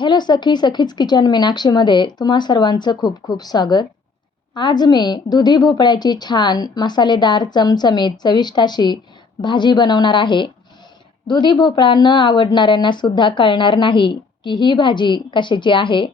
Hello सखी सखीच kitchen मीनाक्षीमध्ये तुम्हा सर्वांचं खूप खूप स्वागत. आज मी दुधी भोपळ्याची छान मसालेदार चमचमीत चविष्ट अशी भाजी बनवणार आहे. दुधी भोपळा न आवडणाऱ्यांना सुद्धा कळणार नाही की ही भाजी कशाची आहे.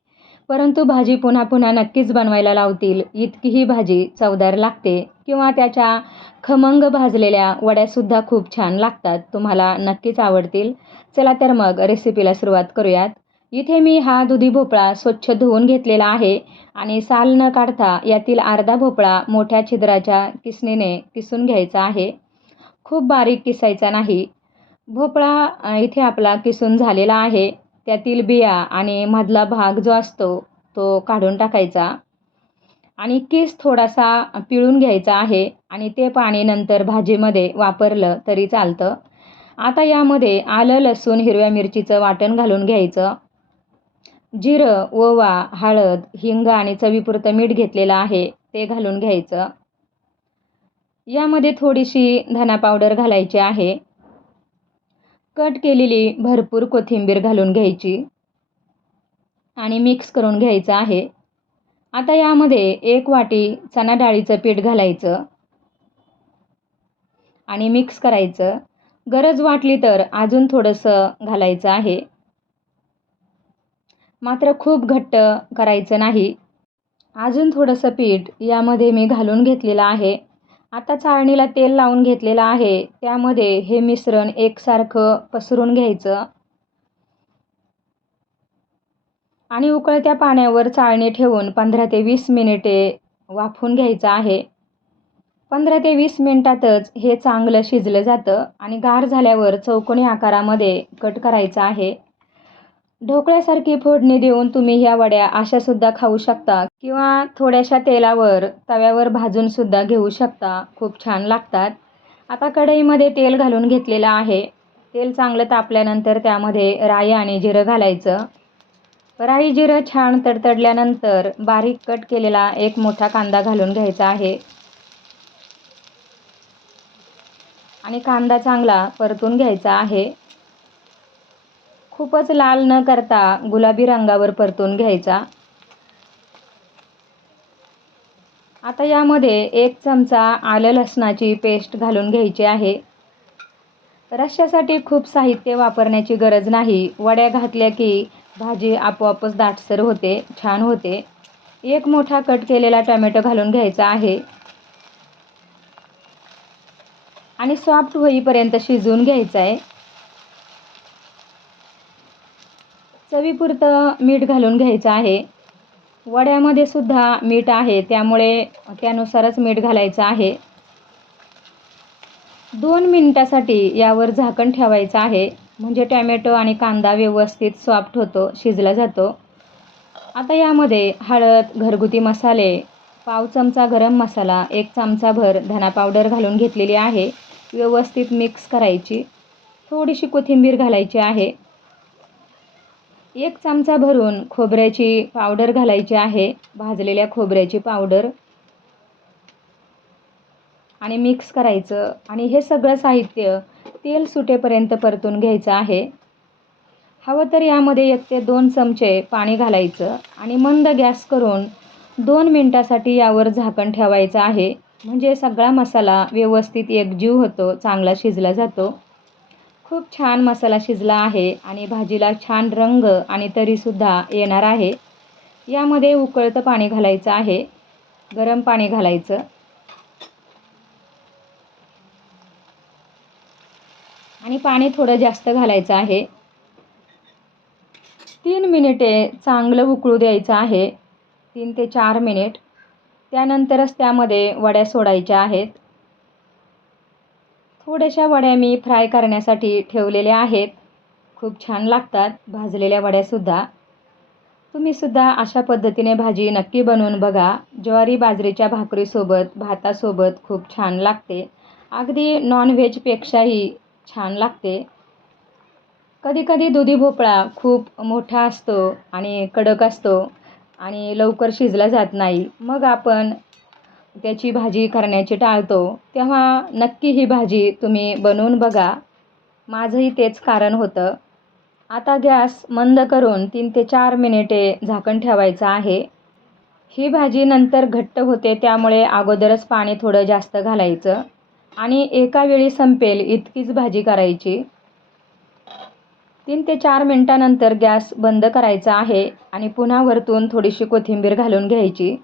परंतु भाजी पुन्हा पुन्हा नक्कीच बनवायला लावतील. इतकी ही भाजी चवदार लागते किंवा त्याच्या खमंग भाजलेल्या वड्यासुद्धा खूप छान लागतात. तुम्हाला नक्कीच आवडतील. चला तर मग रेसिपीला सुरुवात करूयात. इथे मी हा दुधी भोपळा स्वच्छ धुवून घेतलेला आहे आणि साल न काढता यातील अर्धा भोपळा मोठ्या छिद्राच्या किसणीने किसून घ्यायचा आहे. खूप बारीक किसायचा नाही. भोपळा इथे आपला किसून झालेला आहे. त्यातील बिया आणि मधला भाग जो असतो तो काढून टाकायचा. आणि किस थोडासा पिळून घ्यायचा आहे आणि ते पाणी नंतर भाजीमध्ये वापरलं तरी चालतं. आता यामध्ये आलं लसूण हिरव्या मिरचीचं वाटण घालून घ्यायचं. जिरं ओवा हळद हिंग आणि चवीपुरतं मीठ घेतलेलं आहे ते घालून घ्यायचं. यामध्ये थोडीशी धना पावडर घालायची आहे. कट केलेली भरपूर कोथिंबीर घालून घ्यायची. आणि मिक्स करून घ्यायचं आहे. आता यामध्ये एक वाटी चणा डाळीचं पीठ घालायचं. आणि मिक्स करायचं. गरज वाटली तर अजून थोडंसं घालायचं आहे. मात्र खूप घट्ट करायचं नाही. अजून थोडंसं पीठ यामध्ये मी घालून घेतलेलं आहे. आता चाळणीला तेल लावून घेतलेलं आहे. त्यामध्ये हे मिश्रण एकसारखं पसरून घ्यायचं. आणि उकळत्या पाण्यावर चाळणी ठेवून पंधरा ते वीस मिनिटे वाफवून घ्यायचं आहे. पंधरा ते वीस मिनटातच हे चांगलं शिजलं जातं आणि गार झाल्यावर चौकोनी आकारामध्ये कट करायचं आहे. ढोकळ्यासारखी फोडणी देऊन तुम्ही ह्या वड्या अशासुद्धा खाऊ शकता किंवा थोड्याशा तेलावर तव्यावर भाजूनसुद्धा घेऊ शकता. खूप छान लागतात. आता कढईमध्ये तेल घालून घेतलेलं आहे. तेल चांगलं तापल्यानंतर त्यामध्ये राई आणि जिरं घालायचं. राई जिरं छान तडतडल्यानंतर बारीक कट केलेला एक मोठा कांदा घालून घ्यायचा आहे. आणि कांदा चांगला परतून घ्यायचा आहे. खूपच लाल न करता गुलाबी रंगावर परतून घ्यायचा. आता यामध्ये एक चमचा आलं लसणाची पेस्ट घालून घ्यायची आहे. रश्श्यासाठी खूप साहित्य वापरण्याची गरज नाही. वड्या घातल्या की भाजी आपोआपच दाटसर होते छान होते. एक मोठा कट केलेला टोमॅटो घालून घ्यायचा आहे. आणि सॉफ्ट होईपर्यंत शिजवून घ्यायचं आहे चवीपुरतं मीठ घालून घ्यायचं आहे. वड्यामध्ये सुद्धा मीठ आहे त्यामुळे त्यानुसारच मीठ घालायचं आहे. दोन मिनटासाठी यावर झाकण ठेवायचं आहे. म्हणजे टॅमॅटो आणि कांदा व्यवस्थित सॉफ्ट होतो शिजला जातो. आता यामध्ये हळद घरगुती मसाले पाव चमचा गरम मसाला एक चमचाभर धना पावडर घालून घेतलेली आहे. व्यवस्थित मिक्स करायची. थोडीशी कोथिंबीर घालायची आहे. एक चमचा भरून खोबऱ्याची पावडर घालायची आहे. भाजलेल्या खोबऱ्याची पावडर. आणि मिक्स करायचं. आणि हे सगळं साहित्य तेल सुटेपर्यंत परतून घ्यायचं आहे. हवं तर यामध्ये एक ते दोन चमचे पाणी घालायचं. आणि मंद गॅस करून दोन मिनटासाठी यावर झाकण ठेवायचं आहे. म्हणजे सगळा मसाला व्यवस्थित एकजीव होतो चांगला शिजला जातो. खूप छान मसाला शिजला आहे आणि भाजीला छान रंग आणि तरीसुद्धा येणार आहे. यामध्ये उकळतं पाणी घालायचं आहे. गरम पाणी घालायचं. आणि पाणी थोडं जास्त घालायचं आहे. तीन मिनिटे चांगलं उकळू द्यायचं आहे. तीन ते चार मिनिट. त्यानंतरच त्यामध्ये वड्या सोडायच्या आहेत. थोड्याशा वड्या मी फ्राय करण्यासाठी ठेवलेल्या आहेत. खूप छान लागतात. भाजलेल्या वड्यासुद्धा. तुम्हीसुद्धा अशा पद्धतीने भाजी नक्की बनवून बघा. ज्वारी बाजरीच्या भाकरीसोबत भातासोबत खूप छान लागते. अगदी नॉनव्हेजपेक्षाही छान लागते. कधीकधी दुधी भोपळा खूप मोठा असतो आणि कडक असतो आणि लवकर शिजला जात नाही. मग आपण त्याची भाजी करण्याची टाळतो तेव्हा नक्की ही भाजी तुम्ही बनवून बघा. माझंही तेच कारण होतं. आता गॅस मंद करून तीन ते चार मिनिटे झाकण ठेवायचं आहे. ही भाजी नंतर घट्ट होते त्यामुळे अगोदरच पाणी थोडं जास्त घालायचं. आणि एका वेळी संपेल इतकीच भाजी करायची. तीन ते चार मिनटानंतर गॅस बंद करायचा आहे आणि पुन्हा वरतून थोडीशी कोथिंबीर घालून घ्यायची.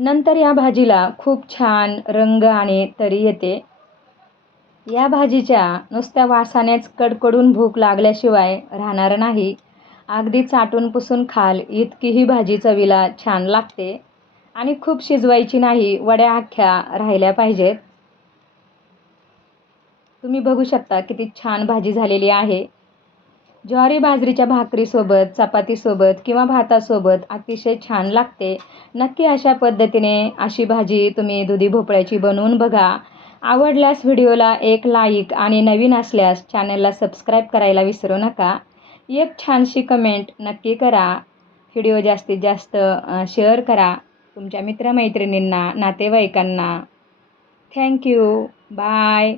नंतर या भाजीला खूप छान रंग आणि तरी येते. या भाजीच्या नुसत्या वासानेच कडकडून भूक लागल्याशिवाय राहणार नाही. अगदी चाटून पुसून खाल इतकी ही भाजी चवीला छान लागते आणि खूप शिजवायची नाही वड्या अख्ख्या राहिल्या पाहिजेत. तुम्ही बघू शकता किती छान भाजी झालेली आहे. ज्वारी बाजरीच्या भाकरीसोबत चपातीसोबत किंवा भातासोबत अतिशय छान लागते. नक्की अशा पद्धतीने अशी भाजी तुम्ही दुधी भोपळ्याची बनवून बघा. आवडल्यास व्हिडिओला एक लाईक आणि नवीन असल्यास चॅनलला सबस्क्राईब करायला विसरू नका. एक छानशी कमेंट नक्की करा. व्हिडिओ जास्तीत जास्त शेअर करा. तुमच्या मित्रमैत्रिणींना नातेवाईकांना. Thank you bye.